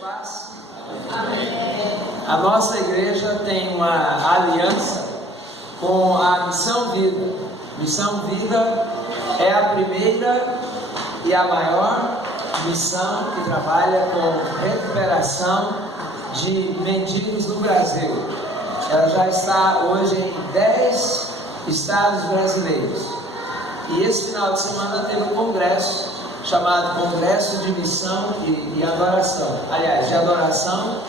Paz. A nossa igreja tem uma aliança com a Missão Vida. Missão Vida é a primeira e a maior missão que trabalha com recuperação de mendigos no Brasil. Ela já está hoje em 10 estados brasileiros. E esse final de semana teve um congresso chamado Congresso de Missão e Adoração. Aliás, de Adoração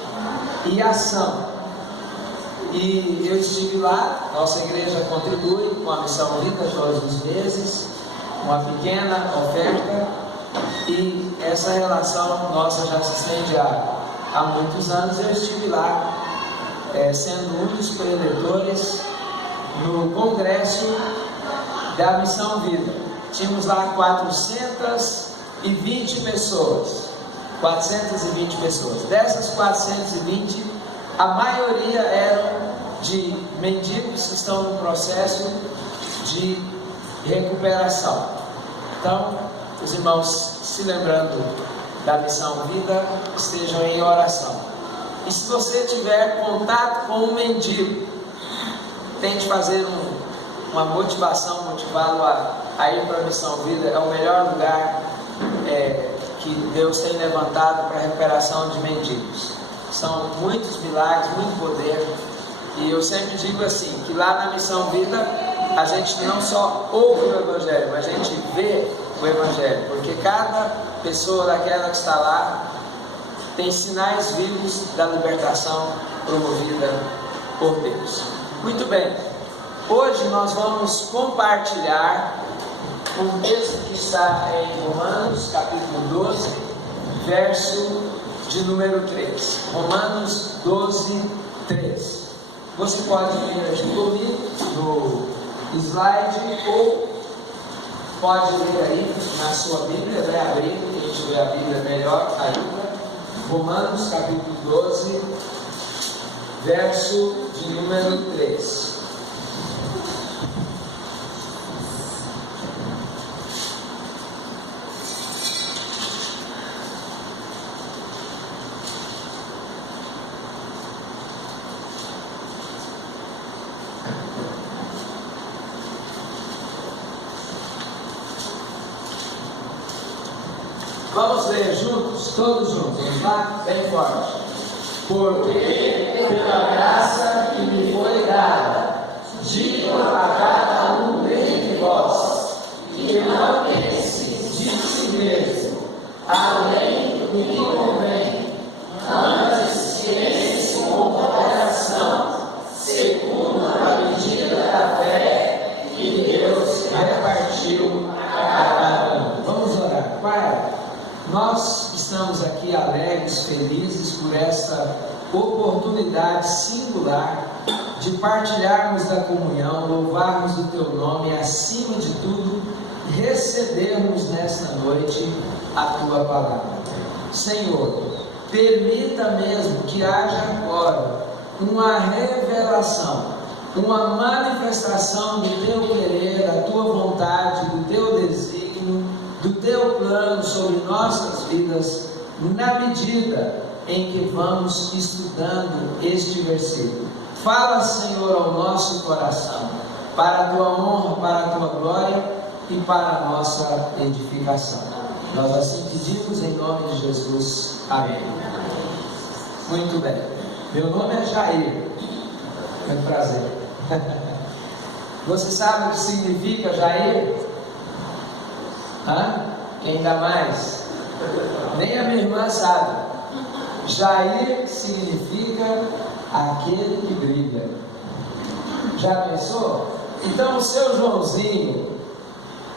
e Ação. E eu estive lá, nossa igreja contribui com a Missão Vida todos os meses, uma pequena oferta, e essa relação nossa já se estende há muitos anos. Eu estive lá, sendo um dos preletores no Congresso da Missão Vida. Tínhamos lá 420 pessoas. 420 pessoas. Dessas 420, a maioria eram de mendigos que estão no processo de recuperação. Então, os irmãos, se lembrando da Missão Vida, estejam em oração. E se você tiver contato com um mendigo, tente fazer uma motivação, motivá-lo a ir para a Missão Vida. É o melhor lugar que Deus tem levantado para a recuperação de mendigos. São muitos milagres, muito poder. E eu sempre digo assim, que lá na Missão Vida a gente não só ouve o Evangelho, mas a gente vê o Evangelho, porque cada pessoa daquela que está lá tem sinais vivos da libertação promovida por Deus. Muito bem, hoje nós vamos compartilhar um texto que está em Romanos capítulo 12, verso de número 3. Romanos 12, 3. Você pode vir aqui comigo no slide ou pode ler aí na sua Bíblia, vai abrir, quem tiver a Bíblia melhor ainda. Romanos capítulo 12, verso de número 3. Vamos ler juntos, todos juntos, vamos lá? Bem forte. Porque pela graça que me foi dada, digo a cada um dentre vós, que não pense de si mesmo, além do que convém, antes que pense com moderação, segundo a medida da fé que Deus repartiu a cada um. Vamos orar. Pai, nós estamos aqui alegres, felizes por essa oportunidade singular de partilharmos da comunhão, louvarmos o Teu nome e, acima de tudo, recebermos nesta noite a Tua palavra. Senhor, permita mesmo que haja agora uma revelação, uma manifestação do Teu querer, da Tua vontade, do Teu desígnio, do Teu plano sobre nossas vidas, na medida em que vamos estudando este versículo. Fala, Senhor, ao nosso coração, para a Tua honra, para a Tua glória e para a nossa edificação. Nós assim pedimos em nome de Jesus. Amém. Muito bem. Meu nome é Jair. É um prazer. Você sabe o que significa Jair? Quem dá mais? Nem a minha irmã sabe. Jair significa aquele que brilha. Já pensou? Então o seu Joãozinho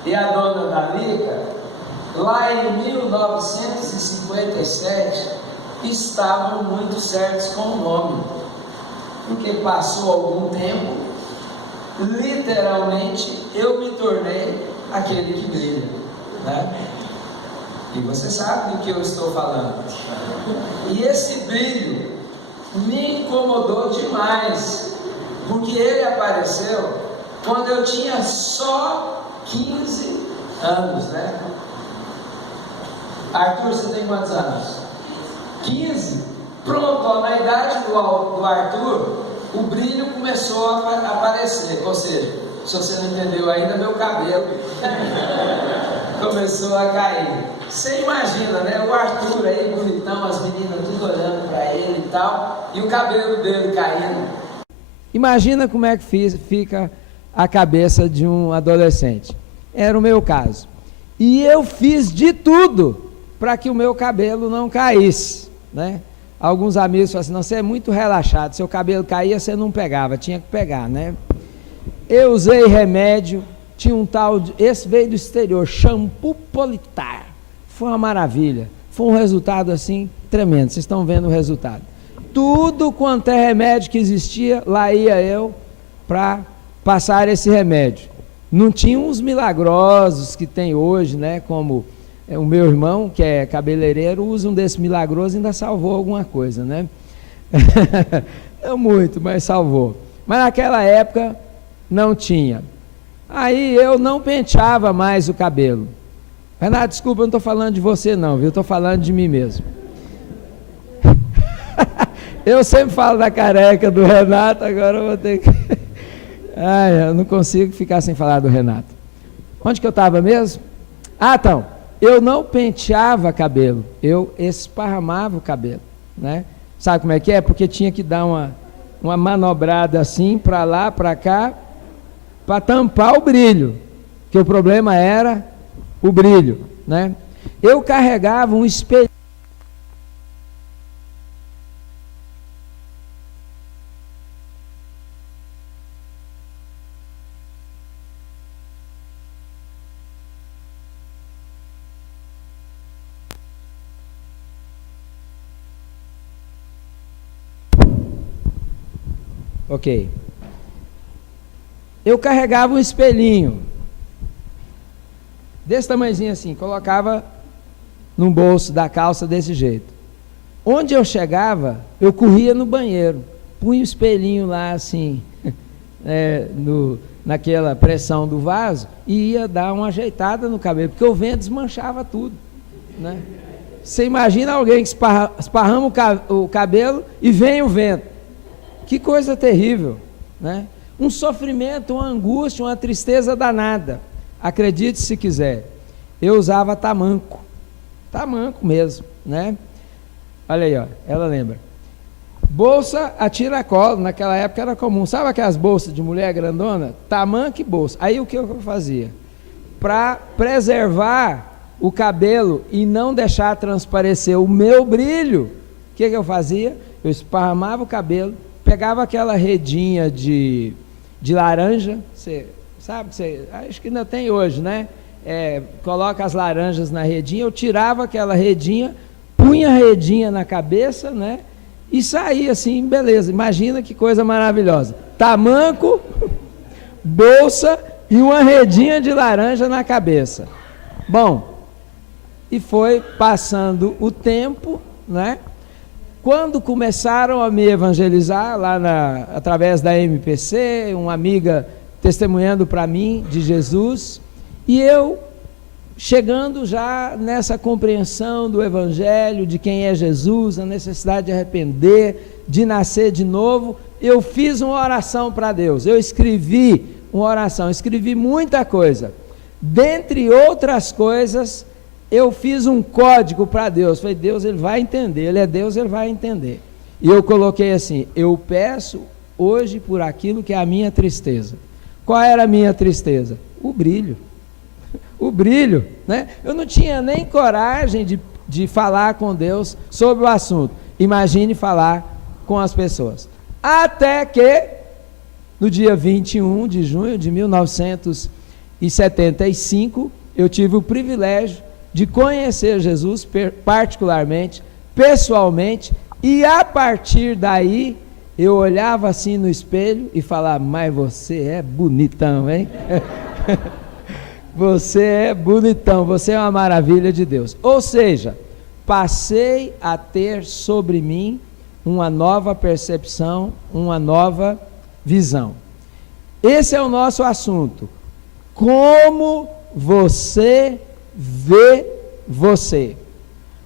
e a dona Dalica, lá em 1957, estavam muito certos com o nome, porque passou algum tempo, literalmente eu me tornei aquele que brilha, né? E você sabe do que eu estou falando. E esse brilho me incomodou demais, porque ele apareceu quando eu tinha só 15 anos, né? Arthur, você tem quantos anos? 15, pronto, ó, na idade do Arthur, o brilho começou a aparecer, ou seja, se você não entendeu ainda, meu cabelo começou a cair. Você imagina, né? O Arthur aí, bonitão, as meninas tudo olhando para ele e tal, e o cabelo dele caindo. Imagina como é que fica a cabeça de um adolescente. Era o meu caso. E eu fiz de tudo para que o meu cabelo não caísse, né? Alguns amigos falaram assim, não, você é muito relaxado, seu cabelo caía, você não pegava, tinha que pegar, né? Eu usei remédio, tinha um tal, esse veio do exterior, shampoo Politar, foi uma maravilha, foi um resultado assim, tremendo, vocês estão vendo o resultado. Tudo quanto é remédio que existia, lá ia eu para passar esse remédio. Não tinha uns milagrosos que tem hoje, né, como o meu irmão, que é cabeleireiro, usa um desses milagrosos e ainda salvou alguma coisa, né? Não muito, mas salvou. Mas naquela época não tinha. Aí eu não penteava mais o cabelo. Renato, desculpa, eu não estou falando de você não, viu? Eu estou falando de mim mesmo. Eu sempre falo da careca do Renato, agora eu vou ter que... Ai, eu não consigo ficar sem falar do Renato. Onde que eu estava mesmo? Ah, então, eu não penteava cabelo, eu esparramava o cabelo, né? Sabe como é que é? Porque tinha que dar uma manobrada assim, para lá, para cá, para tampar o brilho, que o problema era o brilho, né? Eu carregava um espelho. Ok. Eu carregava um espelhinho, desse tamanhozinho assim, colocava num bolso da calça desse jeito. Onde eu chegava, eu corria no banheiro, punha o espelhinho lá assim, naquela pressão do vaso, e ia dar uma ajeitada no cabelo, porque o vento desmanchava tudo, né? Você imagina alguém que esparrama o cabelo e vem o vento. Que coisa terrível, né? Um sofrimento, uma angústia, uma tristeza danada. Acredite se quiser. Eu usava tamanco mesmo, né? Olha aí, ó, ela lembra. Bolsa a tiracolo, naquela época era comum. Sabe aquelas bolsas de mulher grandona? Tamanco e bolsa. Aí o que eu fazia? Para preservar o cabelo e não deixar transparecer o meu brilho, o que eu fazia? Eu esparramava o cabelo, pegava aquela redinha de laranja, você sabe, acho que ainda tem hoje, né? Coloca as laranjas na redinha, eu tirava aquela redinha, punha a redinha na cabeça, né? E saía assim, beleza, imagina que coisa maravilhosa. Tamanco, bolsa e uma redinha de laranja na cabeça. Bom, e foi passando o tempo, né? Quando começaram a me evangelizar, através da MPC, uma amiga testemunhando para mim de Jesus, e eu chegando já nessa compreensão do Evangelho, de quem é Jesus, a necessidade de arrepender, de nascer de novo, eu fiz uma oração para Deus, eu escrevi uma oração, escrevi muita coisa, dentre outras coisas, eu fiz um código para Deus, falei, Deus, ele vai entender, ele é Deus, ele vai entender, e eu coloquei assim, eu peço hoje por aquilo que é a minha tristeza. Qual era a minha tristeza? O brilho, né? Eu não tinha nem coragem de falar com Deus sobre o assunto, imagine falar com as pessoas, até que no dia 21 de junho de 1975, eu tive o privilégio de conhecer Jesus particularmente, pessoalmente, e a partir daí, eu olhava assim no espelho e falava, mas você é bonitão, hein? Você é bonitão, você é uma maravilha de Deus. Ou seja, passei a ter sobre mim uma nova percepção, uma nova visão. Esse é o nosso assunto. Como você vê você?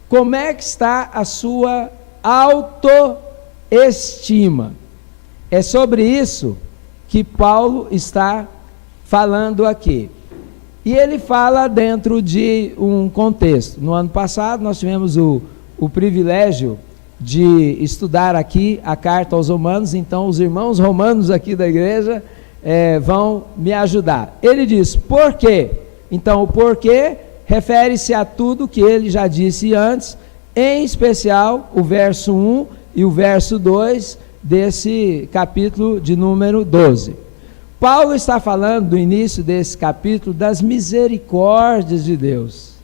Como é que está a sua autoestima? É sobre isso que Paulo está falando aqui. E ele fala dentro de um contexto. No ano passado nós tivemos o privilégio de estudar aqui a carta aos Romanos, então os irmãos romanos aqui da igreja vão me ajudar. Ele diz, por quê? Então o porquê refere-se a tudo que ele já disse antes, em especial o verso 1 e o verso 2 desse capítulo de número 12. Paulo está falando do início desse capítulo das misericórdias de Deus.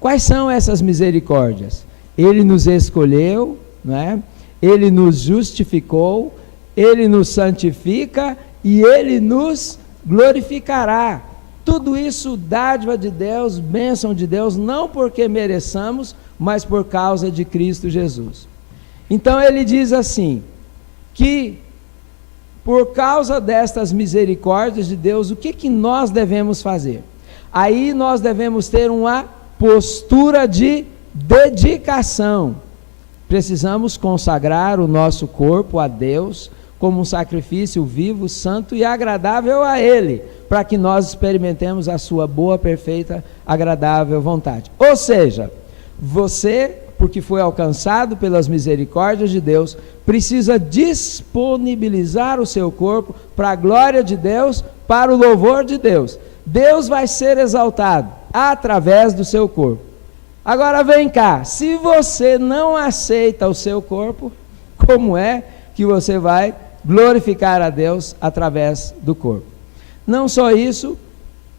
Quais são essas misericórdias? Ele nos escolheu, né? Ele nos justificou, Ele nos santifica e Ele nos glorificará. Tudo isso, dádiva de Deus, bênção de Deus, não porque mereçamos, mas por causa de Cristo Jesus. Então ele diz assim, que por causa destas misericórdias de Deus, o que nós devemos fazer? Aí nós devemos ter uma postura de dedicação. Precisamos consagrar o nosso corpo a Deus como um sacrifício vivo, santo e agradável a Ele, para que nós experimentemos a sua boa, perfeita, agradável vontade. Ou seja, você, porque foi alcançado pelas misericórdias de Deus, precisa disponibilizar o seu corpo para a glória de Deus, para o louvor de Deus. Deus vai ser exaltado através do seu corpo. Agora vem cá, se você não aceita o seu corpo, como é que você vai glorificar a Deus através do corpo? Não só isso,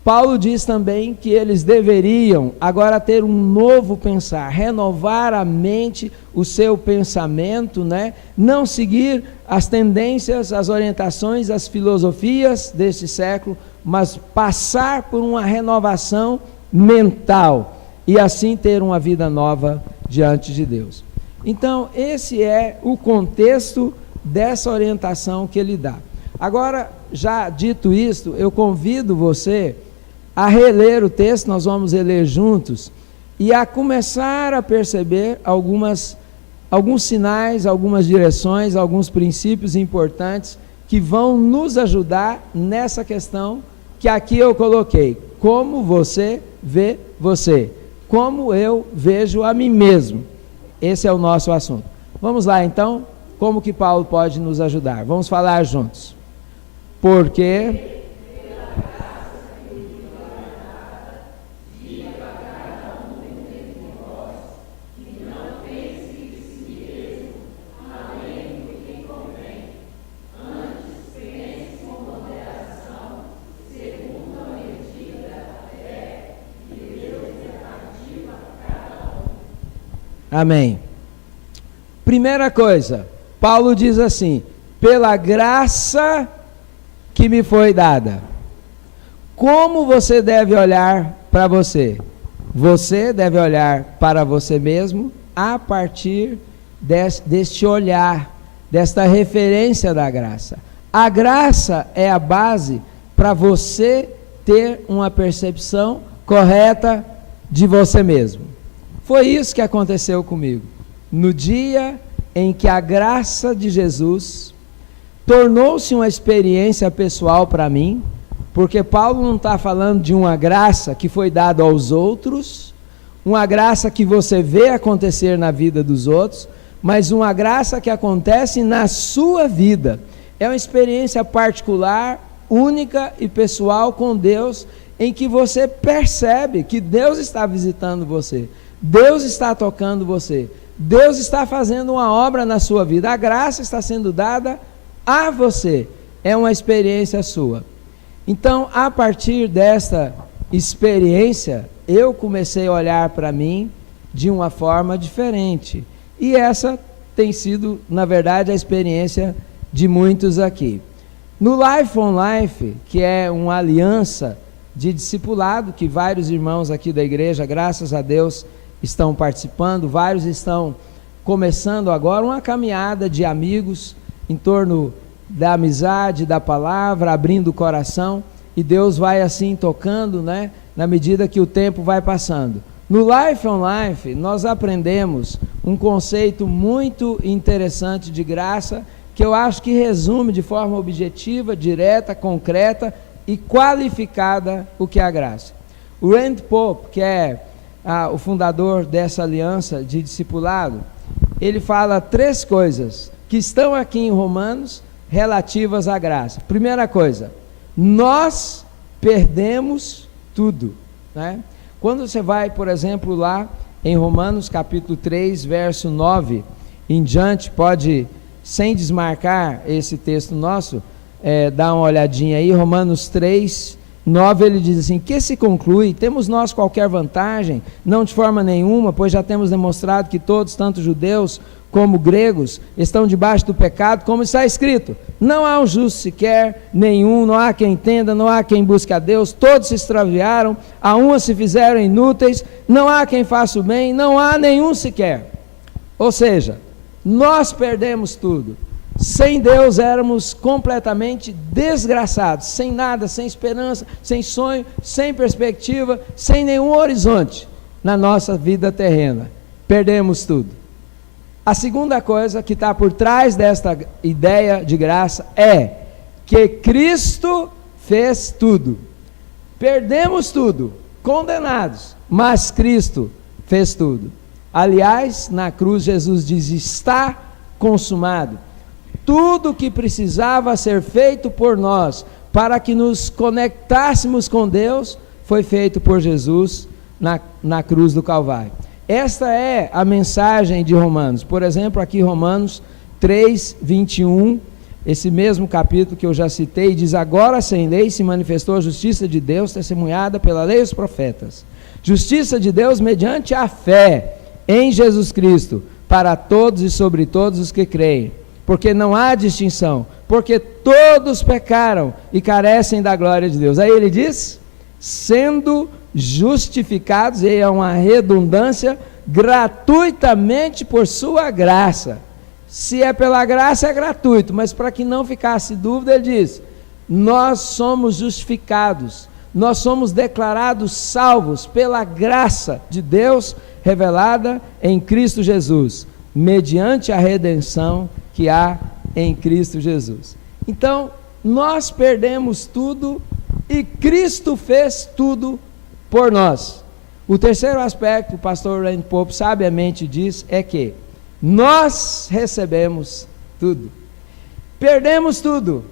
Paulo diz também que eles deveriam agora ter um novo pensar, renovar a mente, o seu pensamento, né? Não seguir as tendências, as orientações, as filosofias deste século, mas passar por uma renovação mental e assim ter uma vida nova diante de Deus. Então, esse é o contexto dessa orientação que ele dá. Agora, já dito isto, eu convido você a reler o texto, nós vamos reler juntos, e a começar a perceber alguns sinais, algumas direções, alguns princípios importantes que vão nos ajudar nessa questão que aqui eu coloquei. Como você vê você? Como eu vejo a mim mesmo? Esse é o nosso assunto. Vamos lá então, como que Paulo pode nos ajudar? Vamos falar juntos. Porque amém. Primeira coisa, Paulo diz assim, pela graça que me foi dada. Como você deve olhar para você? Você deve olhar para você mesmo a partir deste olhar, desta referência da graça. A graça é a base para você ter uma percepção correta de você mesmo. Foi isso que aconteceu comigo. No dia em que a graça de Jesus tornou-se uma experiência pessoal para mim, porque Paulo não está falando de uma graça que foi dada aos outros, uma graça que você vê acontecer na vida dos outros, mas uma graça que acontece na sua vida. É uma experiência particular, única e pessoal com Deus, em que você percebe que Deus está visitando você. Deus está tocando você, Deus está fazendo uma obra na sua vida, a graça está sendo dada a você, é uma experiência sua. Então, a partir desta experiência, eu comecei a olhar para mim de uma forma diferente, e essa tem sido, na verdade, a experiência de muitos aqui. No Life on Life, que é uma aliança de discipulado, que vários irmãos aqui da igreja, graças a Deus, estão participando, vários estão começando agora uma caminhada de amigos em torno da amizade, da palavra, abrindo o coração, e Deus vai assim tocando, né, na medida que o tempo vai passando. No Life on Life, nós aprendemos um conceito muito interessante de graça, que eu acho que resume de forma objetiva, direta, concreta e qualificada o que é a graça. O Rand Pope, que é o fundador dessa aliança de discipulado, ele fala 3 coisas que estão aqui em Romanos relativas à graça. Primeira coisa, nós perdemos tudo, né? Quando você vai, por exemplo, lá em Romanos capítulo 3, verso 9 em diante, pode, sem desmarcar esse texto nosso, dar uma olhadinha aí, Romanos 3, 9, ele diz assim: que se conclui, temos nós qualquer vantagem? Não de forma nenhuma, pois já temos demonstrado que todos, tanto judeus como gregos, estão debaixo do pecado, como está escrito: não há um justo sequer, nenhum, não há quem entenda, não há quem busque a Deus, todos se extraviaram, a uns se fizeram inúteis, não há quem faça o bem, não há nenhum sequer. Ou seja, nós perdemos tudo. Sem Deus éramos completamente desgraçados, sem nada, sem esperança, sem sonho, sem perspectiva, sem nenhum horizonte na nossa vida terrena. Perdemos tudo. A segunda coisa que está por trás desta ideia de graça é que Cristo fez tudo. Perdemos tudo, condenados, mas Cristo fez tudo. Aliás, na cruz Jesus diz: está consumado. Tudo que precisava ser feito por nós para que nos conectássemos com Deus foi feito por Jesus na cruz do Calvário. Esta é a mensagem de Romanos. Por exemplo, aqui Romanos 3, 21, esse mesmo capítulo que eu já citei, diz: agora sem lei se manifestou a justiça de Deus, testemunhada pela lei e os profetas. Justiça de Deus mediante a fé em Jesus Cristo, para todos e sobre todos os que creem. Porque não há distinção, porque todos pecaram e carecem da glória de Deus. Aí ele diz: sendo justificados, e é uma redundância, gratuitamente por sua graça. Se é pela graça, é gratuito, mas para que não ficasse dúvida, ele diz: nós somos justificados, nós somos declarados salvos pela graça de Deus revelada em Cristo Jesus, mediante a redenção que há em Cristo Jesus. Então, nós perdemos tudo e Cristo fez tudo por nós. O terceiro aspecto que o pastor Rand Pope sabiamente diz é que nós recebemos tudo. Perdemos tudo,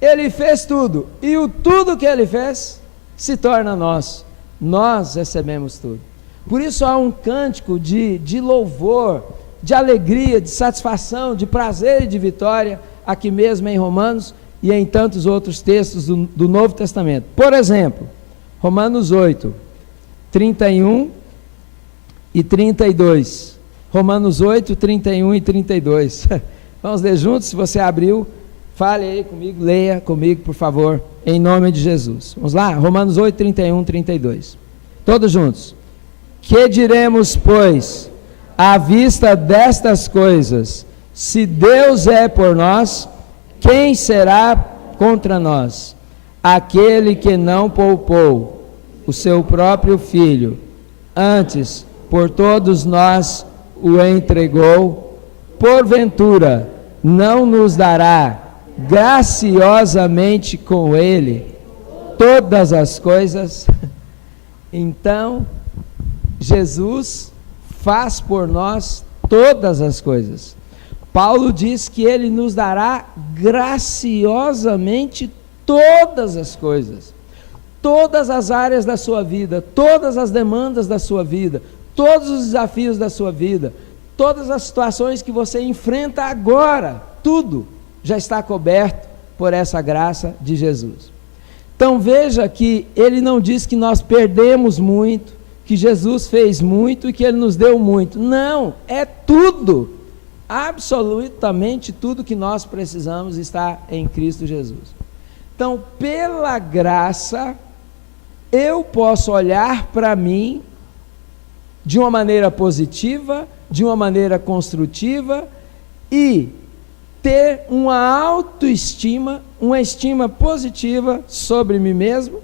ele fez tudo, e o tudo que ele fez se torna nosso. Nós recebemos tudo. Por isso há um cântico de louvor, de alegria, de satisfação, de prazer e de vitória, aqui mesmo em Romanos e em tantos outros textos do Novo Testamento. Por exemplo, Romanos 8, 31 e 32. Romanos 8, 31 e 32. Vamos ler juntos? Se você abriu, fale aí comigo, leia comigo, por favor, em nome de Jesus. Vamos lá? Romanos 8, 31 e 32. Todos juntos. Que diremos, pois, à vista destas coisas? Se Deus é por nós, quem será contra nós? Aquele que não poupou o seu próprio filho, antes por todos nós o entregou, porventura não nos dará graciosamente com ele todas as coisas? Então, Jesus faz por nós todas as coisas. Paulo diz que ele nos dará graciosamente todas as coisas, todas as áreas da sua vida, todas as demandas da sua vida, todos os desafios da sua vida, todas as situações que você enfrenta agora, tudo já está coberto por essa graça de Jesus. Então veja que ele não diz que nós perdemos muito, que Jesus fez muito e que ele nos deu muito. Não, é tudo, absolutamente tudo que nós precisamos está em Cristo Jesus. Então, pela graça, eu posso olhar para mim de uma maneira positiva, de uma maneira construtiva e ter uma autoestima, uma estima positiva sobre mim mesmo,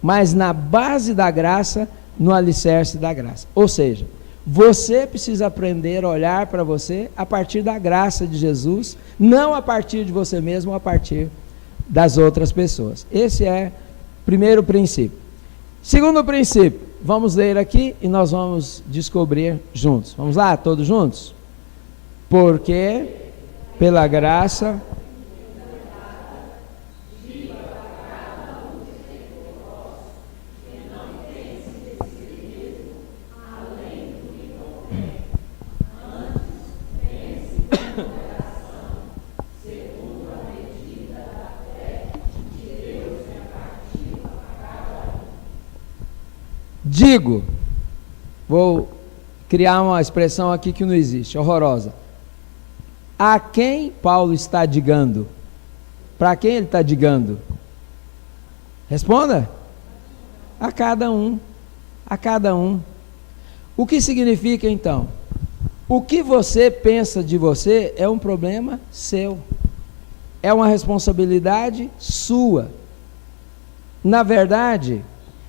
mas na base da graça, no alicerce da graça. Ou seja, você precisa aprender a olhar para você a partir da graça de Jesus, não a partir de você mesmo, a partir das outras pessoas. Esse é o primeiro princípio. Segundo princípio, vamos ler aqui e nós vamos descobrir juntos. Vamos lá, todos juntos? Porque pela graça digo, vou criar uma expressão aqui que não existe, horrorosa. A quem Paulo está digando? Para quem ele está digando? Responda. A cada um. A cada um. O que significa então? O que você pensa de você é um problema seu. É uma responsabilidade sua. Na verdade,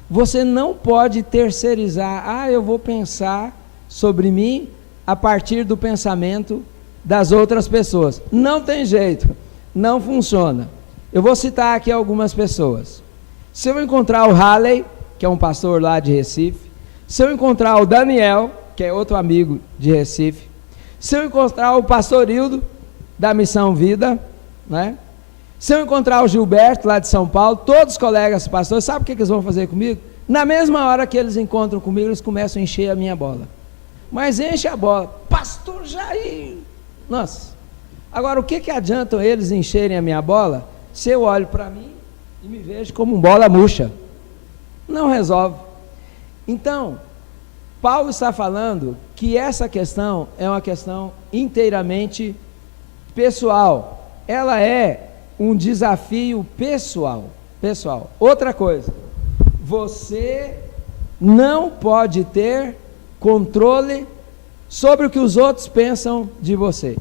você não pode terceirizar, eu vou pensar sobre mim a partir do pensamento das outras pessoas. Não tem jeito, não funciona. Eu vou citar aqui algumas pessoas. Se eu encontrar o Halley, que é um pastor lá de Recife, se eu encontrar o Daniel, que é outro amigo de Recife, se eu encontrar o pastor Hildo, da Missão Vida, né? Se eu encontrar o Gilberto, lá de São Paulo, todos os colegas pastores, sabe o que eles vão fazer comigo? Na mesma hora que eles encontram comigo, eles começam a encher a minha bola. Mas enche a bola. Pastor Jair! Nossa! Agora, o que adianta eles encherem a minha bola, se eu olho para mim e me vejo como um bola murcha? Não resolve. Então, Paulo está falando que essa questão é uma questão inteiramente pessoal. Ela é um desafio pessoal. Outra coisa, você não pode ter controle sobre o que os outros pensam de você.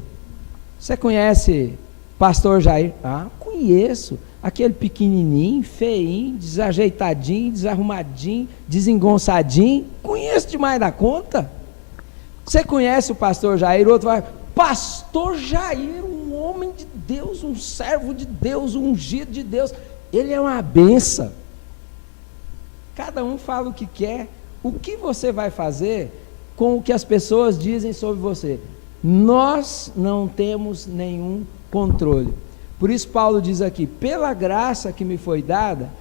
Você conhece pastor Jair? Conheço. Aquele pequenininho, feinho, desajeitadinho, desarrumadinho, desengonçadinho. Conheço demais da conta. Você conhece o pastor Jair? O outro vai, pastor Jair, um homem de Deus, um servo de Deus, um ungido de Deus. Ele é uma benção. Cada um fala o que quer. O que você vai fazer com o que as pessoas dizem sobre você? Nós não temos nenhum controle. Por isso Paulo diz aqui, pela graça que me foi dada,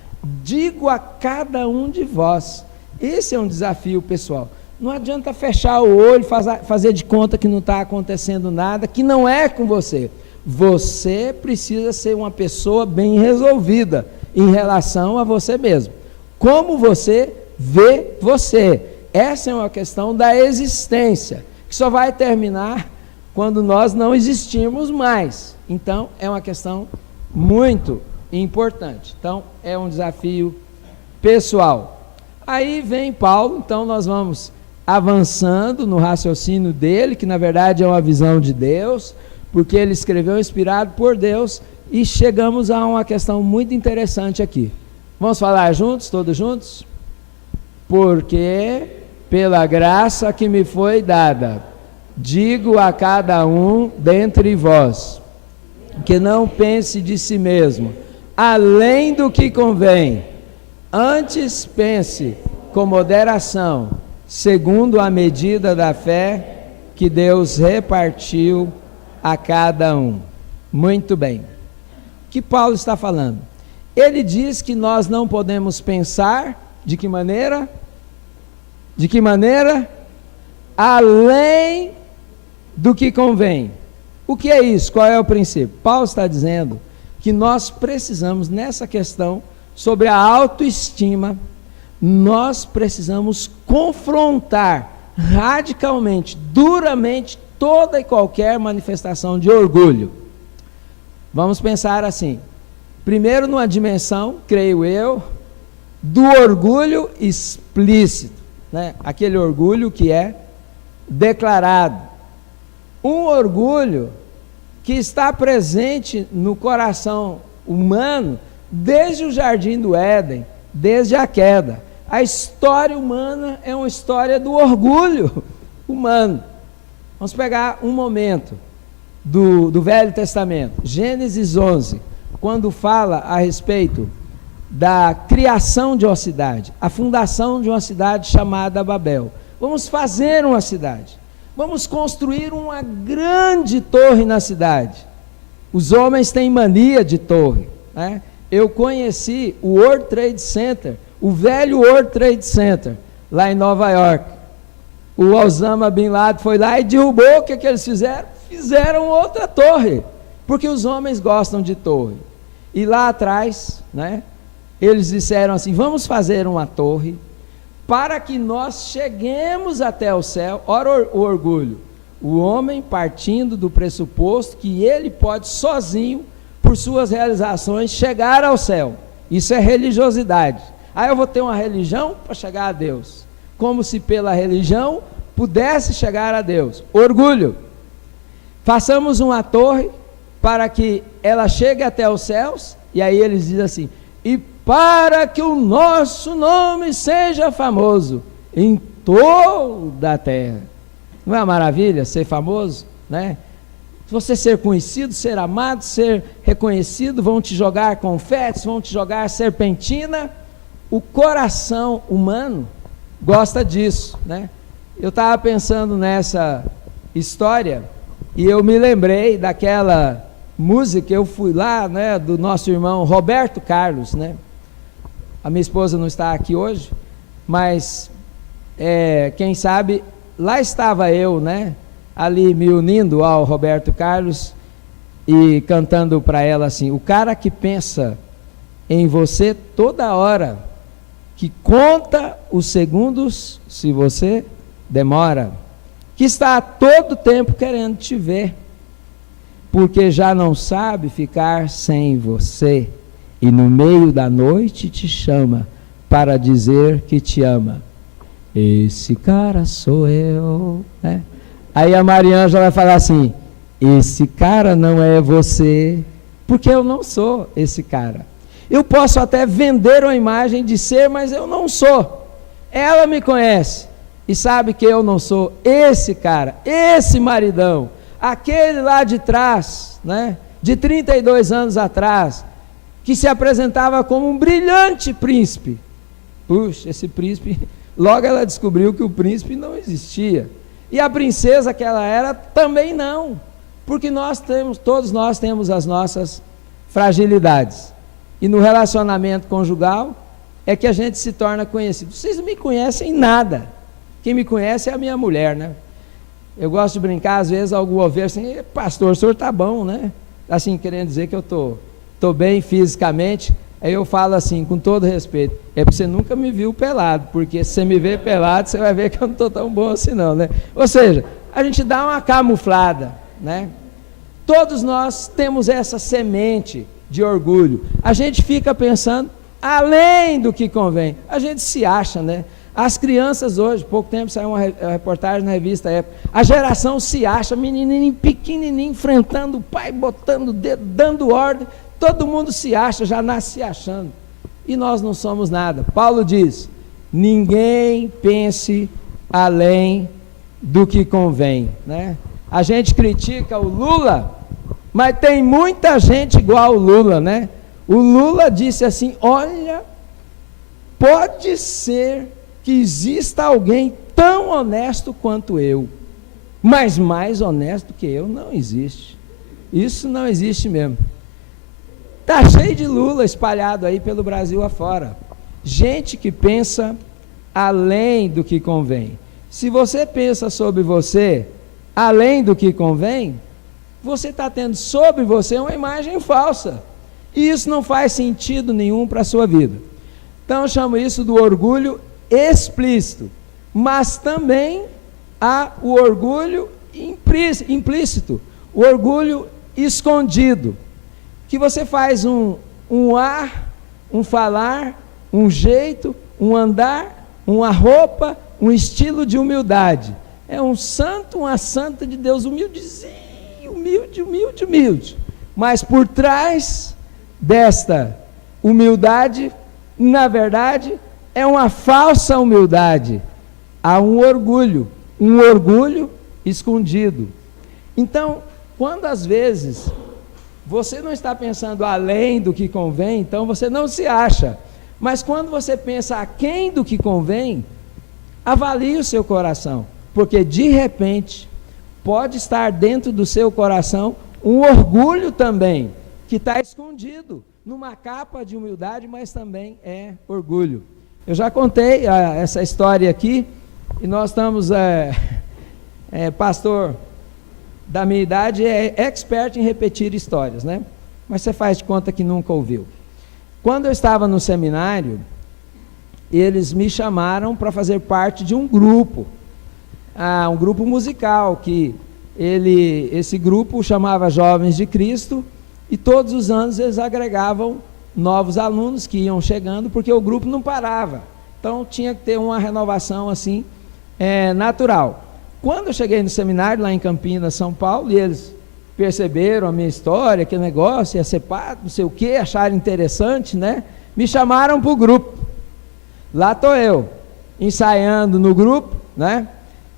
digo a cada um de vós. Esse é um desafio pessoal. Não adianta fechar o olho, fazer de conta que não está acontecendo nada, que não é com você. Você precisa ser uma pessoa bem resolvida em relação a você mesmo. Como você vê você. Essa é uma questão da existência, que só vai terminar quando nós não existirmos mais. Então, é uma questão muito importante. Então, é um desafio pessoal. Aí vem Paulo, então nós vamos avançando no raciocínio dele, que na verdade é uma visão de Deus, porque ele escreveu inspirado por Deus, e chegamos a uma questão muito interessante aqui. Vamos falar juntos, todos juntos? Porque pela graça que me foi dada, digo a cada um dentre vós, que não pense de si mesmo, além do que convém, antes pense com moderação, segundo a medida da fé que Deus repartiu a cada um. Muito bem. O que Paulo está falando? Ele diz que nós não podemos pensar, de que maneira? De que maneira? Além do que convém. O que é isso? Qual é o princípio? Paulo está dizendo que nós precisamos, nessa questão sobre a autoestima, nós precisamos confrontar radicalmente, duramente, toda e qualquer manifestação de orgulho. Vamos pensar assim, primeiro numa dimensão, creio eu, do orgulho explícito, né? Aquele orgulho que é declarado, um orgulho que está presente no coração humano desde o jardim do Éden, desde a queda. A história humana é uma história do orgulho humano. Vamos pegar um momento do Velho Testamento, Gênesis 11, quando fala a respeito da criação de uma cidade, a fundação de uma cidade chamada Babel. Vamos fazer uma cidade, vamos construir uma grande torre na cidade. Os homens têm mania de torre, né? Eu conheci o World Trade Center, o velho World Trade Center, lá em Nova York. O Osama Bin Laden foi lá e derrubou. O que eles fizeram? Fizeram outra torre, porque os homens gostam de torre. E lá atrás, né, eles disseram assim: vamos fazer uma torre para que nós cheguemos até o céu. Ora o orgulho, o homem partindo do pressuposto que ele pode sozinho, por suas realizações, chegar ao céu. Isso é religiosidade. Eu vou ter uma religião para chegar a Deus, como se pela religião pudesse chegar a Deus. Orgulho. Façamos uma torre para que ela chegue até os céus, e aí eles dizem assim: e para que o nosso nome seja famoso em toda a terra. Não é uma maravilha ser famoso, né? Você ser conhecido, ser amado, ser reconhecido, vão te jogar confetes, vão te jogar serpentina. O coração humano gosta disso, né? Eu estava pensando nessa história e eu me lembrei daquela música. Eu fui lá, né, do nosso irmão Roberto Carlos, né? A minha esposa não está aqui hoje, mas quem sabe lá estava eu, né, ali me unindo ao Roberto Carlos e cantando para ela assim: o cara que pensa em você toda hora, que conta os segundos se você demora, que está a todo tempo querendo te ver, porque já não sabe ficar sem você, e no meio da noite te chama para dizer que te ama. Esse cara sou eu, né? Aí a Mariângela vai falar assim: esse cara não é você, porque eu não sou esse cara. Eu posso até vender uma imagem de ser, mas eu não sou. Ela me conhece e sabe que eu não sou esse cara, esse maridão, aquele lá de trás, né, de 32 anos atrás, que se apresentava como um brilhante príncipe. Puxa, esse príncipe, logo ela descobriu que o príncipe não existia. E a princesa que ela era também não, porque todos nós temos as nossas fragilidades. E no relacionamento conjugal é que a gente se torna conhecido. Vocês não me conhecem nada. Quem me conhece é a minha mulher, né? Eu gosto de brincar, às vezes, algum ouvir assim: pastor, o senhor está bom, né? Assim, querendo dizer que eu estou bem fisicamente. Aí eu falo assim, com todo respeito: é porque você nunca me viu pelado, porque se você me ver pelado, você vai ver que eu não estou tão bom assim não, né? Ou seja, a gente dá uma camuflada, né? Todos nós temos essa semente de orgulho. A gente fica pensando além do que convém. A gente se acha, né? As crianças hoje, pouco tempo saiu uma reportagem na revista Época, a geração se acha, menininho pequenininho, enfrentando o pai, botando o dedo, dando ordem, todo mundo se acha, já nasce se achando, e nós não somos nada. Paulo diz: ninguém pense além do que convém, né? A gente critica o Lula, mas tem muita gente igual ao Lula, né? O Lula disse assim: olha, pode ser que exista alguém tão honesto quanto eu, mas mais honesto que eu não existe. Isso não existe mesmo. Está cheio de Lula espalhado aí pelo Brasil afora. Gente que pensa além do que convém. Se você pensa sobre você além do que convém, você está tendo sobre você uma imagem falsa. E isso não faz sentido nenhum para a sua vida. Então eu chamo isso do orgulho explícito, mas também há o orgulho implícito, o orgulho escondido, que você faz um ar, um falar, um jeito, um andar, uma roupa, um estilo de humildade. É um santo, uma santa de Deus, humildezinho, humilde. Mas por trás desta humildade, na verdade, é uma falsa humildade, há um orgulho escondido. Então, quando às vezes você não está pensando além do que convém, então você não se acha. Mas quando você pensa aquém do que convém, avalie o seu coração, porque de repente pode estar dentro do seu coração um orgulho também, que está escondido numa capa de humildade, mas também é orgulho. Eu já contei essa história aqui, e nós estamos, pastor da minha idade é expert em repetir histórias, né? Mas você faz de conta que nunca ouviu. Quando eu estava no seminário, eles me chamaram para fazer parte de um grupo musical, que esse grupo chamava Jovens de Cristo, e todos os anos eles agregavam novos alunos que iam chegando, porque o grupo não parava. Então tinha que ter uma renovação assim, natural. Quando eu cheguei no seminário lá em Campinas, São Paulo, e eles perceberam a minha história, aquele negócio, ia ser padre, não sei o que, acharam interessante, né? Me chamaram para o grupo. Lá estou eu, ensaiando no grupo, né?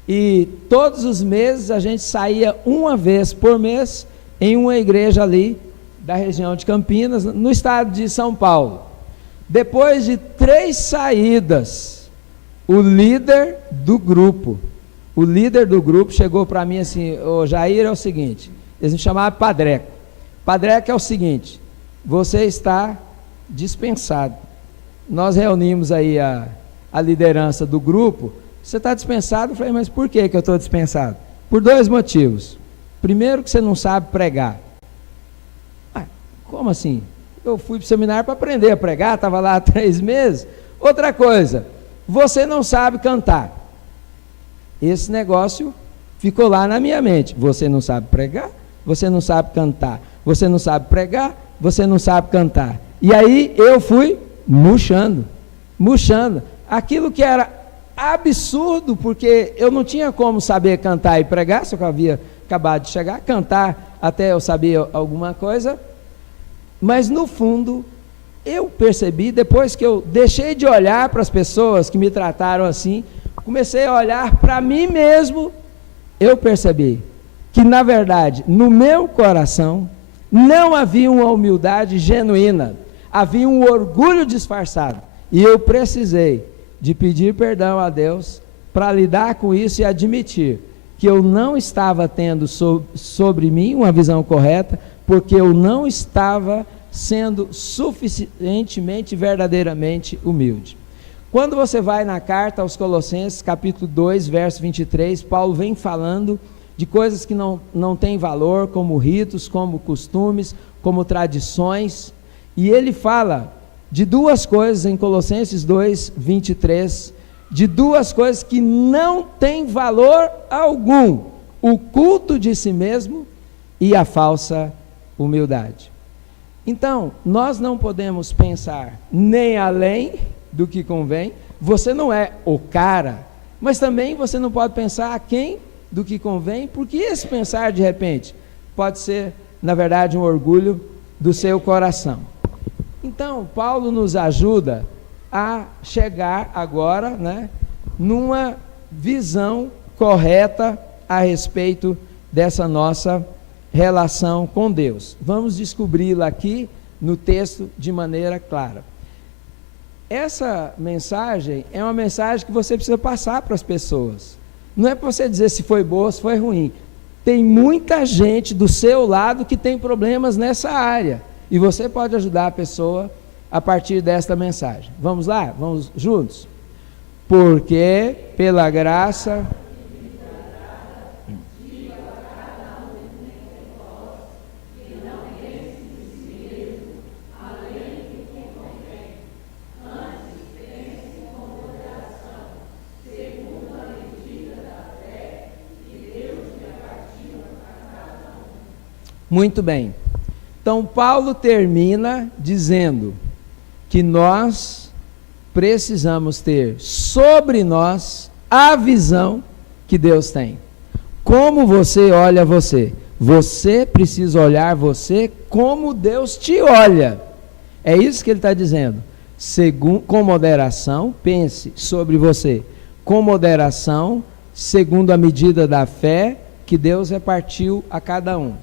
E todos os meses a gente saía uma vez por mês em uma igreja ali da região de Campinas, no estado de São Paulo. Depois de 3 saídas, o líder do grupo chegou para mim assim: ô Jair, é o seguinte, eles me chamavam Padreco. Padreco é o seguinte: você está dispensado. Nós reunimos aí a liderança do grupo. Você está dispensado? Eu falei: mas por que eu estou dispensado? Por 2 motivos. Primeiro, que você não sabe pregar. Como assim? Eu fui para o seminário para aprender a pregar, estava lá há 3 meses. Outra coisa, você não sabe cantar. Esse negócio ficou lá na minha mente. Você não sabe pregar, você não sabe cantar. Você não sabe pregar, você não sabe cantar. E aí eu fui murchando. Aquilo que era absurdo, porque eu não tinha como saber cantar e pregar, só que eu havia acabado de chegar. Cantar até eu sabia alguma coisa. Mas no fundo, eu percebi, depois que eu deixei de olhar para as pessoas que me trataram assim, comecei a olhar para mim mesmo, eu percebi que, na verdade, no meu coração, não havia uma humildade genuína, havia um orgulho disfarçado, e eu precisei de pedir perdão a Deus para lidar com isso e admitir que eu não estava tendo sobre mim uma visão correta, porque eu não estava sendo suficientemente, verdadeiramente humilde. Quando você vai na carta aos Colossenses, capítulo 2, verso 23, Paulo vem falando de coisas que não têm valor, como ritos, como costumes, como tradições, e ele fala de 2 coisas em Colossenses 2, 23, de 2 coisas que não têm valor algum: o culto de si mesmo e a falsa humildade. Então, nós não podemos pensar nem além do que convém. Você não é o cara, mas também você não pode pensar aquém do que convém, porque esse pensar de repente pode ser, na verdade, um orgulho do seu coração. Então, Paulo nos ajuda a chegar agora, né, numa visão correta a respeito dessa nossa relação com Deus. Vamos descobri-la aqui no texto de maneira clara. Essa mensagem é uma mensagem que você precisa passar para as pessoas. Não é para você dizer se foi boa ou se foi ruim. Tem muita gente do seu lado que tem problemas nessa área, e você pode ajudar a pessoa a partir desta mensagem. Vamos lá? Vamos juntos? Porque pela graça Muito bem. Então, Paulo termina dizendo que nós precisamos ter sobre nós a visão que Deus tem. Como você olha você? Você precisa olhar você como Deus te olha. É isso que ele está dizendo. com moderação, pense sobre você, com moderação, segundo a medida da fé que Deus repartiu a cada um.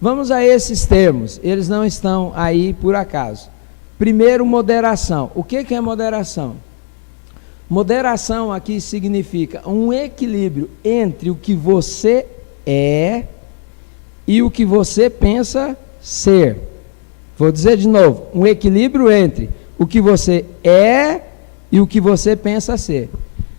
Vamos a esses termos, eles não estão aí por acaso. Primeiro, moderação. O que é moderação? Moderação aqui significa um equilíbrio entre o que você é e o que você pensa ser. Vou dizer de novo, um equilíbrio entre o que você é e o que você pensa ser.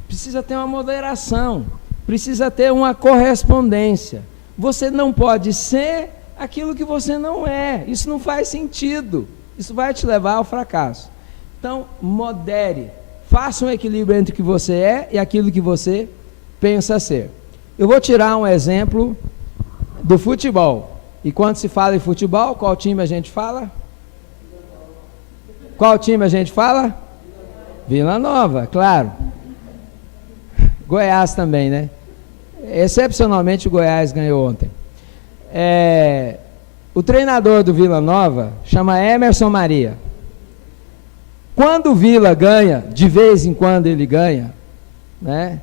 Precisa ter uma moderação, precisa ter uma correspondência. Você não pode ser aquilo que você não é, isso não faz sentido, isso vai te levar ao fracasso. Então, modere, faça um equilíbrio entre o que você é e aquilo que você pensa ser. Eu vou tirar um exemplo do futebol. E quando se fala em futebol, qual time a gente fala? Qual time a gente fala? Vila Nova, claro. Goiás também, né? Excepcionalmente o Goiás ganhou ontem. O treinador do Vila Nova chama Emerson Maria. Quando o Vila ganha, de vez em quando ele ganha, né?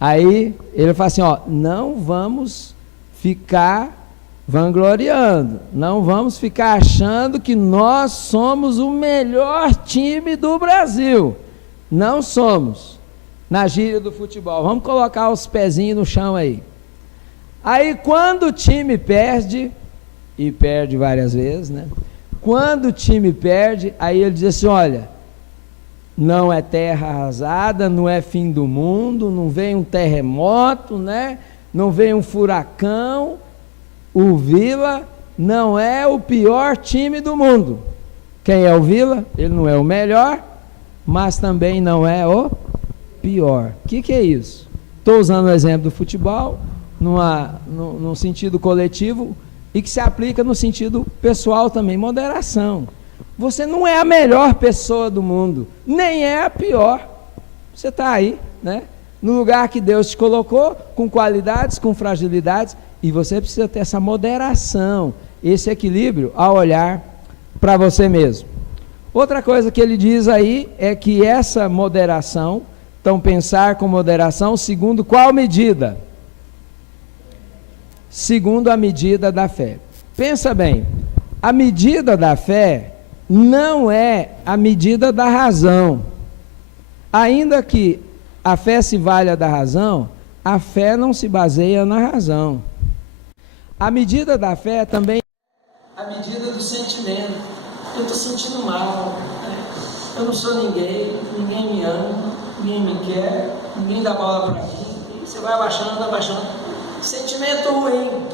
Aí ele fala assim, ó, não vamos ficar vangloriando, não vamos ficar achando que nós somos o melhor time do Brasil. Não somos, na gíria do futebol. Vamos colocar os pezinhos no chão aí. Aí quando o time perde, e perde várias vezes, né? Quando o time perde, aí ele diz assim, olha, não é terra arrasada, não é fim do mundo, não vem um terremoto, né? Não vem um furacão, o Vila não é o pior time do mundo. Quem é o Vila? Ele não é o melhor, mas também não é o pior. O que é isso? Estou usando o exemplo do futebol, num sentido coletivo, e que se aplica no sentido pessoal também, moderação. Você não é a melhor pessoa do mundo, nem é a pior. Você está aí, né? No lugar que Deus te colocou, com qualidades, com fragilidades, e você precisa ter essa moderação, esse equilíbrio ao olhar para você mesmo. Outra coisa que ele diz aí é que essa moderação, então pensar com moderação, segundo qual medida? Segundo a medida da fé. Pensa bem, a medida da fé não é a medida da razão. Ainda que a fé se valha da razão, a fé não se baseia na razão. A medida da fé também é a medida do sentimento. Eu estou sentindo mal, né? Eu não sou ninguém me ama, ninguém me quer, ninguém dá bola para mim, e você vai abaixando. Sentimento ruim.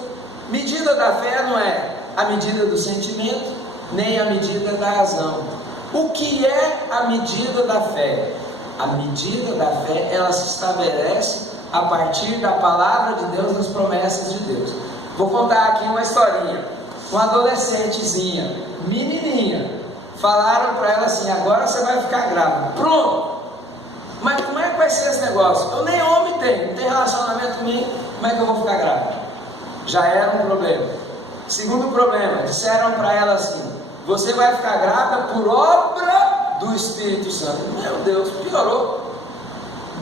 Medida da fé não é a medida do sentimento, nem a medida da razão. O que é a medida da fé? A medida da fé, ela se estabelece a partir da palavra de Deus, das promessas de Deus. Vou contar aqui uma historinha. Uma adolescentezinha, menininha, falaram para ela assim, agora você vai ficar grávida. Pronto! Mas como é que vai ser esse negócio? Eu nem homem tenho, não tenho relacionamento comigo, como é que eu vou ficar grávida? Já era um problema. Segundo problema, disseram para ela assim, você vai ficar grávida por obra do Espírito Santo. Meu Deus, piorou.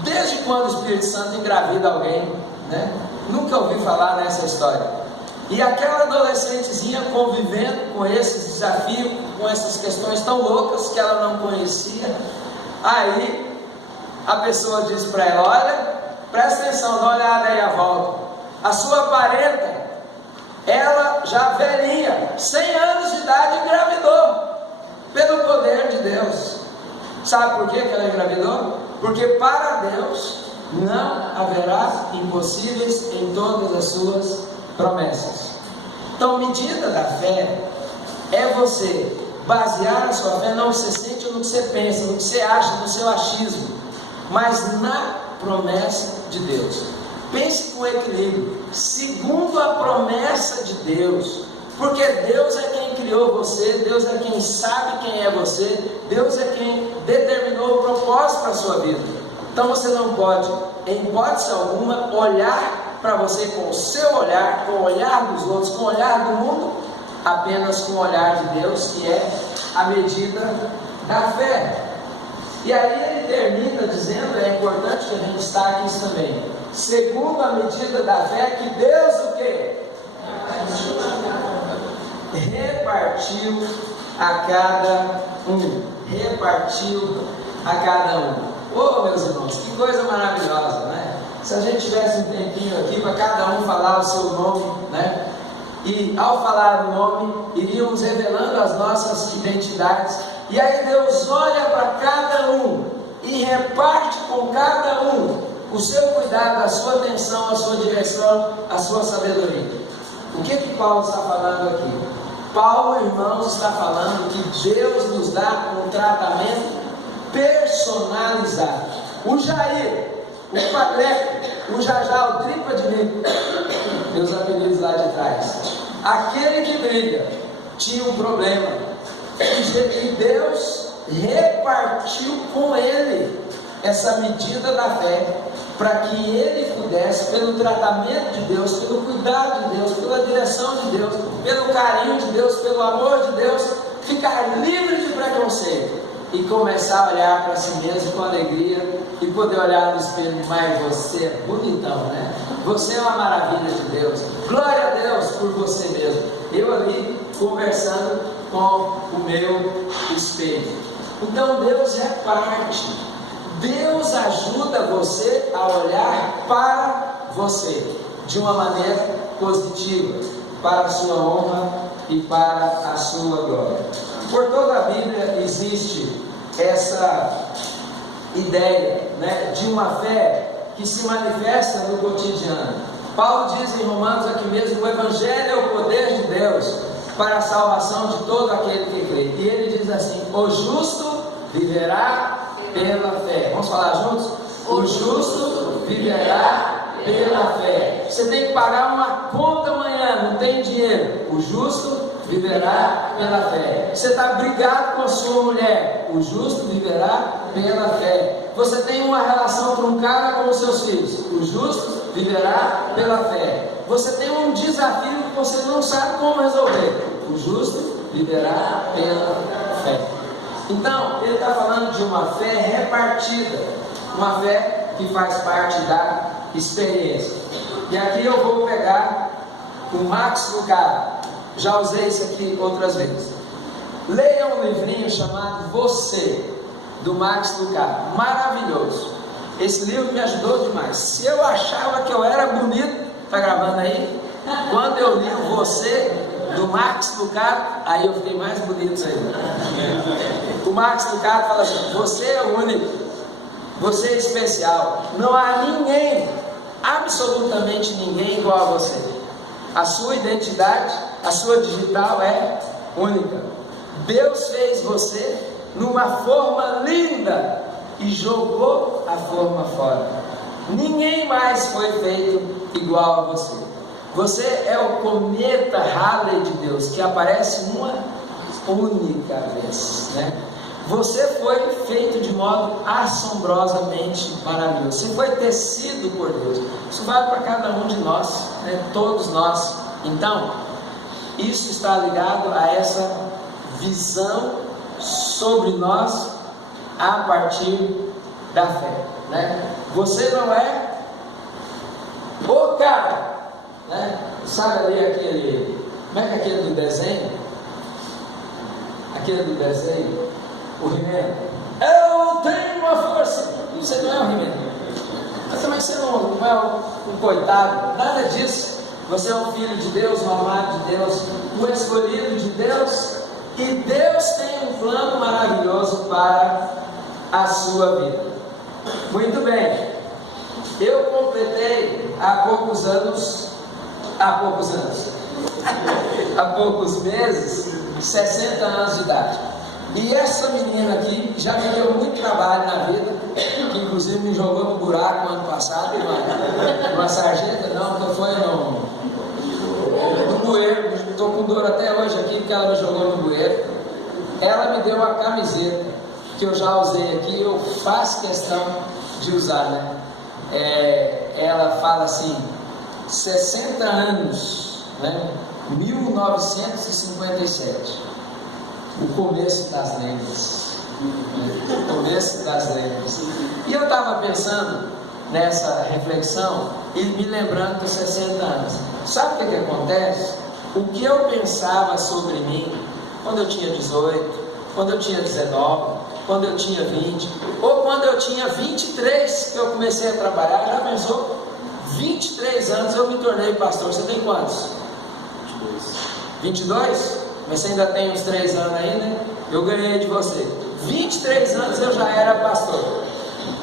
Desde quando o Espírito Santo engravida alguém, né? Nunca ouvi falar nessa história. E aquela adolescentezinha convivendo com esses desafios, com essas questões tão loucas que ela não conhecia, aí a pessoa diz para ela, olha, presta atenção, dá uma olhada aí à volta, a sua parenta, ela já velhinha, 100 anos de idade, engravidou, pelo poder de Deus. Sabe por que ela engravidou? Porque para Deus não haverá impossíveis em todas as suas promessas. Então, medida da fé é você basear a sua fé não no que você sente ou no que você pensa, no que você acha, no seu achismo, mas na promessa de Deus. Pense com equilíbrio, segundo a promessa de Deus, porque Deus é quem criou você, Deus é quem sabe quem é você, Deus é quem determinou o propósito para a sua vida. Então você não pode, em hipótese alguma, olhar para você com o seu olhar, com o olhar dos outros, com o olhar do mundo, apenas com o olhar de Deus, que é a medida da fé. E aí ele termina dizendo, é importante que a gente destaque isso também, segundo a medida da fé que Deus o quê? Repartiu a cada um. Repartiu a cada um. Oh, meus irmãos, que coisa maravilhosa, né? Se a gente tivesse um tempinho aqui para cada um falar o seu nome, né? E ao falar o nome, iríamos revelando as nossas identidades. E aí Deus olha para cada um e reparte com cada um o seu cuidado, a sua atenção, a sua direção, a sua sabedoria. O que Paulo está falando aqui? Paulo, irmãos, está falando que Deus nos dá um tratamento personalizado. O Jair, o Quadreco, o Jajá, o Tripa de mim, meus apelidos lá de trás, aquele que brilha, tinha um problema, e Deus repartiu com ele essa medida da fé, para que ele pudesse, pelo tratamento de Deus, pelo cuidado de Deus, pela direção de Deus, pelo carinho de Deus, pelo amor de Deus, ficar livre de preconceito e começar a olhar para si mesmo com alegria e poder olhar no espelho, mas você é bonitão, né? Você é uma maravilha de Deus, glória a Deus por você mesmo. Eu ali conversando com o meu espelho. Então Deus reparte, Deus ajuda você a olhar para você de uma maneira positiva, para a sua honra e para a sua glória. Por toda a Bíblia existe essa ideia, né, de uma fé que se manifesta no cotidiano. Paulo diz em Romanos aqui mesmo: o Evangelho é o poder de Deus para a salvação de todo aquele que crê. E ele diz assim: o justo viverá pela fé. Vamos falar juntos? O justo viverá pela fé. Você tem que pagar uma conta amanhã, não tem dinheiro. O justo viverá pela fé. Você está brigado com a sua mulher. O justo viverá pela fé. Você tem uma relação truncada com os seus filhos. O justo viverá pela fé. Você tem um desafio que você não sabe como resolver. O justo viverá pela fé. Então, ele está falando de uma fé repartida, uma fé que faz parte da experiência. E aqui eu vou pegar o Max Lucado. Já usei isso aqui outras vezes. Leia um livrinho chamado Você, do Max Lucado. Maravilhoso. Esse livro me ajudou demais. Se eu achava que eu era bonito, tá gravando aí? Quando eu li o Você, do Max Lucado, aí eu fiquei mais bonito ainda. O Max Lucado fala assim: você é único, você é especial, não há ninguém, absolutamente ninguém igual a você. A sua identidade, a sua digital é única. Deus fez você numa forma linda e jogou a forma fora. Ninguém mais foi feito igual a você. Você é o cometa Halley de Deus, que aparece uma única vez, né? Você foi feito de modo assombrosamente maravilhoso. Você foi tecido por Deus. Isso vale para cada um de nós, né? Todos nós. Então, isso está ligado a essa visão sobre nós a partir da fé, né? Você não é o cara, né? Sabe ali aquele, como é que é aquele do desenho? Aquele do desenho, o He-Man. Eu tenho uma força. Você não é o He-Man, mas também você não é um coitado, nada disso. Você é um filho de Deus, um amado de Deus, um escolhido de Deus, e Deus tem um plano maravilhoso para a sua vida. Muito bem, eu completei há poucos meses, 60 anos de idade. E essa menina aqui já me deu muito trabalho na vida, que inclusive me jogou no buraco no ano passado, uma sarjeta, não, que foi no bueiro. Estou com dor até hoje aqui, porque ela me jogou no bueiro. Ela me deu uma camiseta, que eu já usei aqui, eu faço questão de usar, né? Ela fala assim, 60 anos, né? 1957, o começo das lendas. Começo das letras. E eu estava pensando nessa reflexão e me lembrando dos 60 anos. Sabe o que acontece? O que eu pensava sobre mim quando eu tinha 18, quando eu tinha 19, quando eu tinha 20, ou quando eu tinha 23, que eu comecei a trabalhar, já pensou? 23 anos eu me tornei pastor. Você tem quantos? 22? Mas você ainda tem uns 3 anos aí, né? Eu ganhei de você. 23 anos eu já era pastor.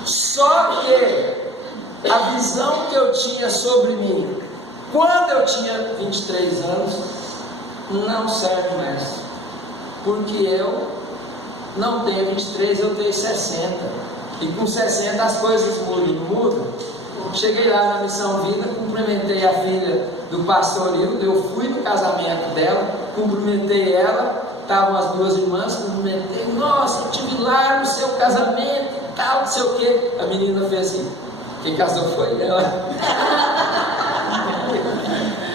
Só que a visão que eu tinha sobre mim quando eu tinha 23 anos não serve mais, porque eu não tenho 23, eu tenho 60, e com 60 as coisas mudam. Cheguei lá na Missão Vida, cumprimentei a filha do pastor Hildo, eu fui no casamento dela, cumprimentei ela, estavam as duas irmãs, cumprimentei, nossa, eu estive lá no seu casamento, tal, não sei o que. A menina fez assim, quem casou foi ela.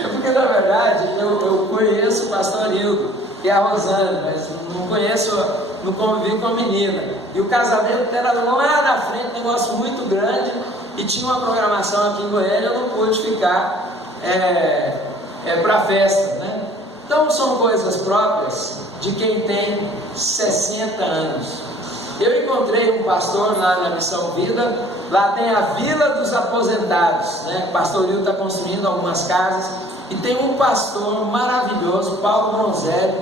É porque na verdade eu conheço o pastor Hildo e a Rosane, mas não conheço, não convivi com a menina. E o casamento era lá na frente, um negócio muito grande, e tinha uma programação aqui em Goiânia, eu não pude ficar para a festa, né? Então são coisas próprias de quem tem 60 anos. Eu encontrei um pastor lá na Missão Vida, lá tem a Vila dos Aposentados, né? O pastor Hildo está construindo algumas casas, e tem um pastor maravilhoso, Paulo Bronzelli,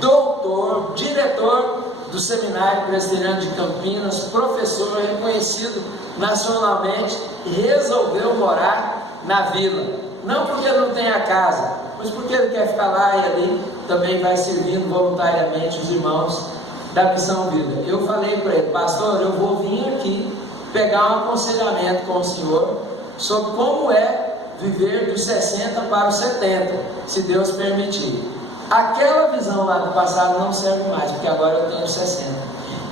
doutor, diretor do Seminário Presbiteriano de Campinas, professor reconhecido nacionalmente, e resolveu morar na vila, não porque não tem a casa, mas porque ele quer ficar lá, e ali também vai servindo voluntariamente os irmãos da Missão Vida. Eu falei para ele, pastor, eu vou vir aqui pegar um aconselhamento com o senhor sobre como é viver dos 60 para os 70, se Deus permitir. Aquela visão lá do passado não serve mais, porque agora eu tenho 60,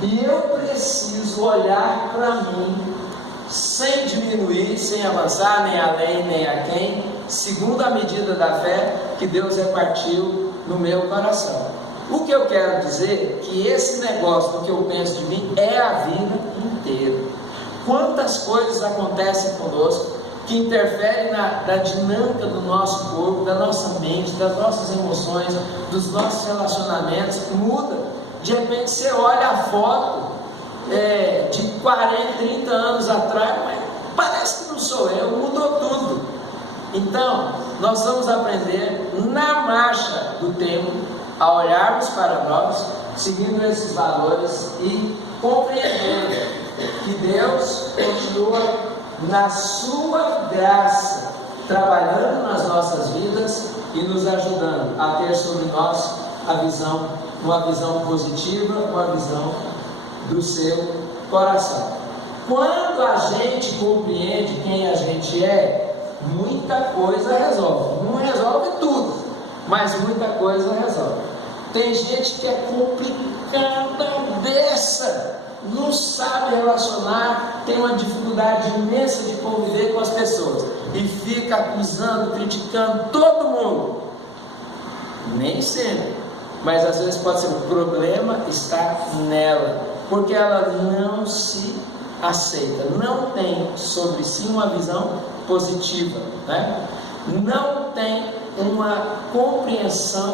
e eu preciso olhar para mim sem diminuir, sem avançar, nem além, nem a quem, segundo a medida da fé que Deus repartiu no meu coração. O que eu quero dizer é que esse negócio do que eu penso de mim é a vida inteira. Quantas coisas acontecem conosco que interferem na dinâmica do nosso corpo, da nossa mente, das nossas emoções, dos nossos relacionamentos, muda. De repente você olha a foto de 40, 30 anos atrás, mas parece que não sou eu, mudou tudo. Então, nós vamos aprender na marcha do tempo a olharmos para nós, seguindo esses valores e compreendendo que Deus continua na sua graça, trabalhando nas nossas vidas e nos ajudando a ter sobre nós uma visão positiva, uma visão do seu coração. Quando a gente compreende quem a gente é, muita coisa resolve. Não resolve tudo, mas muita coisa resolve. Tem gente que é complicada dessa, não sabe relacionar, tem uma dificuldade imensa de conviver com as pessoas e fica acusando, criticando todo mundo. Nem sempre, mas às vezes pode ser o problema está nela, porque ela não se aceita, não tem sobre si uma visão positiva, né? Não tem uma compreensão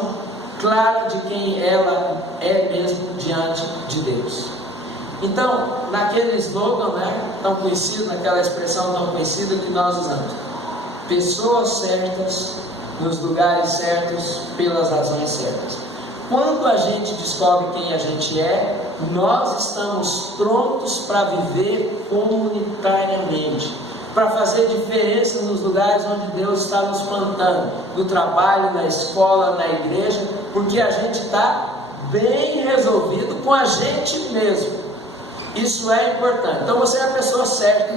clara de quem ela é mesmo diante de Deus. Então, naquele slogan, né, tão conhecido, naquela expressão tão conhecida que nós usamos, pessoas certas, nos lugares certos, pelas razões certas. Quando a gente descobre quem a gente é, nós estamos prontos para viver comunitariamente, para fazer diferença nos lugares onde Deus está nos plantando, no trabalho, na escola, na igreja, porque a gente está bem resolvido com a gente mesmo. Isso é importante. Então você é a pessoa certa.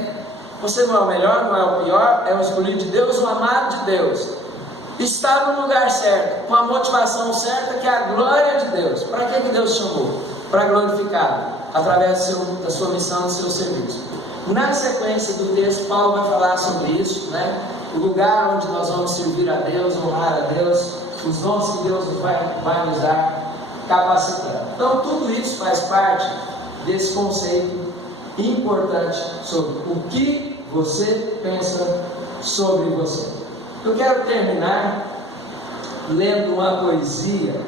Você não é o melhor, não é o pior, é o escolhido de Deus, o amado de Deus. Está no lugar certo, com a motivação certa, que é a glória de Deus. Para que Deus chamou? Para glorificá-lo, através da sua missão, do seu serviço. Na sequência do texto, Paulo vai falar sobre isso, né? O lugar onde nós vamos servir a Deus, honrar a Deus, os dons que Deus vai nos dar, capacitando. Então tudo isso faz parte desse conceito importante sobre o que você pensa sobre você. Eu quero terminar lendo uma poesia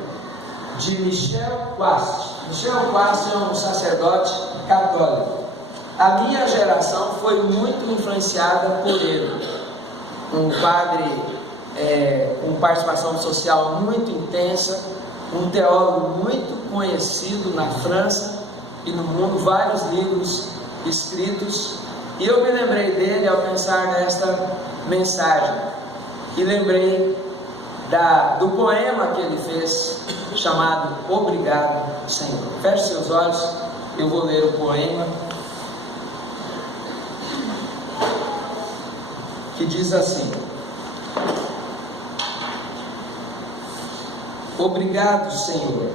de Michel Quast. Michel Quast é um sacerdote católico. A minha geração foi muito influenciada por ele, um padre com participação social muito intensa, um teólogo muito conhecido na França e no mundo, vários livros escritos, e eu me lembrei dele ao pensar nesta mensagem, e lembrei do poema que ele fez, chamado Obrigado, Senhor. Feche seus olhos, eu vou ler o poema, que diz assim: obrigado, Senhor,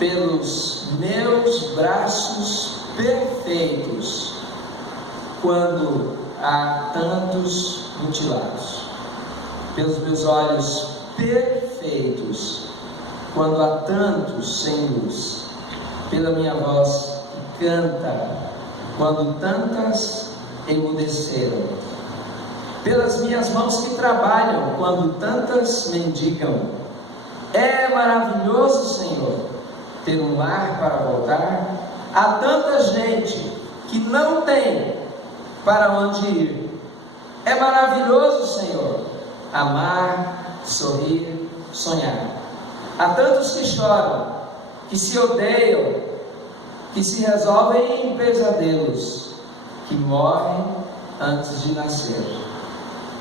pelos meus braços perfeitos, quando há tantos mutilados, pelos meus olhos perfeitos, quando há tantos sem luz, pela minha voz que canta, quando tantas emudeceram, pelas minhas mãos que trabalham, quando tantas mendigam. É maravilhoso, Senhor, ter um lar para voltar. Há tanta gente que não tem para onde ir. É maravilhoso, Senhor, amar, sorrir, sonhar. Há tantos que choram, que se odeiam, que se resolvem em pesadelos, que morrem antes de nascer.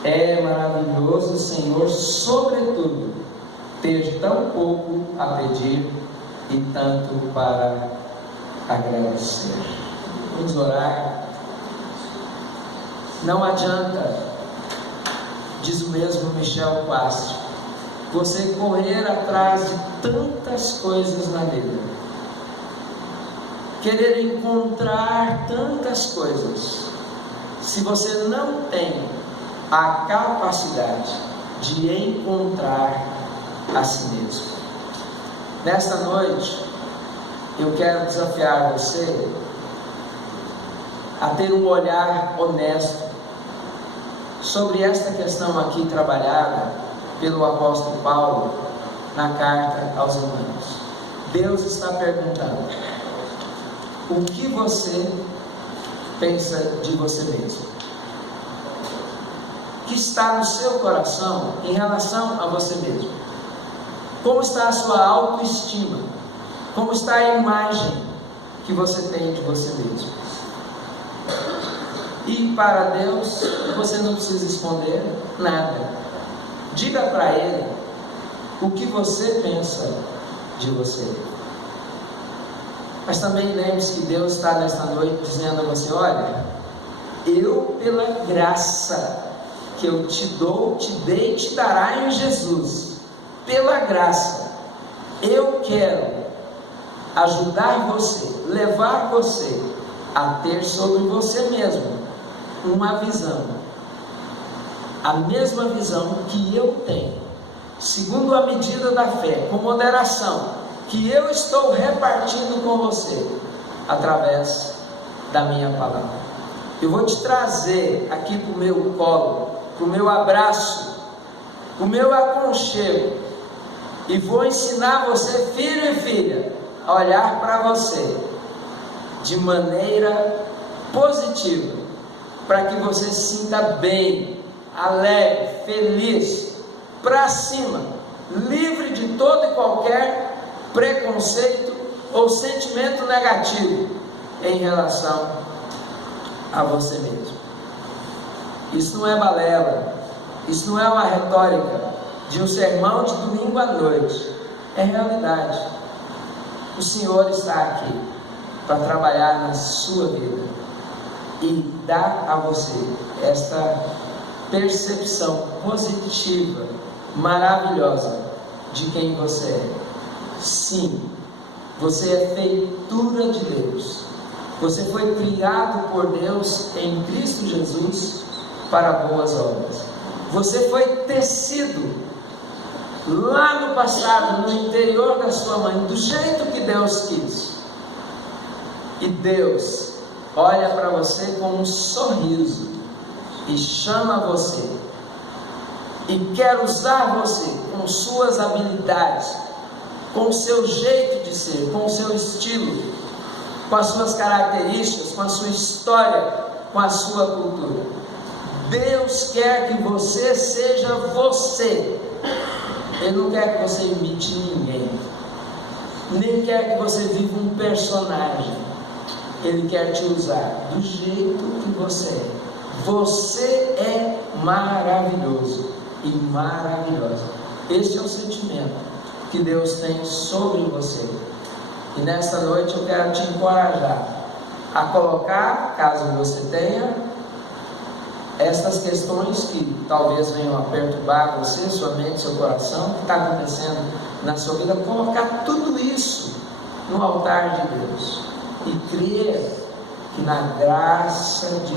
É maravilhoso, Senhor, sobretudo, ter tão pouco a pedir e tanto para agradecer. Vamos orar. Não adianta, diz o mesmo Michel Quast, você correr atrás de tantas coisas na vida, querer encontrar tantas coisas, se você não tem a capacidade de encontrar a si mesmo. Nesta noite, eu quero desafiar você a ter um olhar honesto sobre esta questão aqui trabalhada pelo apóstolo Paulo na carta aos Romanos. Deus está perguntando: o que você pensa de você mesmo? O que está no seu coração em relação a você mesmo? Como está a sua autoestima? Como está a imagem que você tem de você mesmo? E para Deus, você não precisa esconder nada. Diga para Ele o que você pensa de você. Mas também lembre-se que Deus está nesta noite dizendo a você: olha, eu, pela graça que eu te dou, te dei e te dará em Jesus, pela graça, eu quero ajudar você, levar você a ter sobre você mesmo uma visão, a mesma visão que eu tenho, segundo a medida da fé, com moderação, que eu estou repartindo com você, através da minha palavra. Eu vou te trazer aqui para o meu colo, para o meu abraço, para o meu aconchego, e vou ensinar você, filho e filha, a olhar para você de maneira positiva, para que você se sinta bem, alegre, feliz, para cima, livre de todo e qualquer preconceito ou sentimento negativo em relação a você mesmo. Isso não é balela, isso não é uma retórica de um sermão de domingo à noite, é realidade. O Senhor está aqui para trabalhar na sua vida e dar a você esta percepção positiva, maravilhosa de quem você é. Sim, você é feitura de Deus. Você foi criado por Deus em Cristo Jesus para boas obras. Você foi tecido lá no passado, no interior da sua mãe, do jeito que Deus quis. E Deus olha para você com um sorriso e chama você e quer usar você com suas habilidades, com o seu jeito de ser, com o seu estilo, com as suas características, com a sua história, com a sua cultura. Deus quer que você seja você. Ele não quer que você imite ninguém, nem quer que você viva um personagem. Ele quer te usar do jeito que você é. Você é maravilhoso e maravilhosa. Esse é o sentimento que Deus tem sobre você. E nesta noite eu quero te encorajar a colocar, caso você tenha, estas questões que talvez venham a perturbar você, sua mente, seu coração, o que está acontecendo na sua vida, colocar tudo isso no altar de Deus e crer que na graça de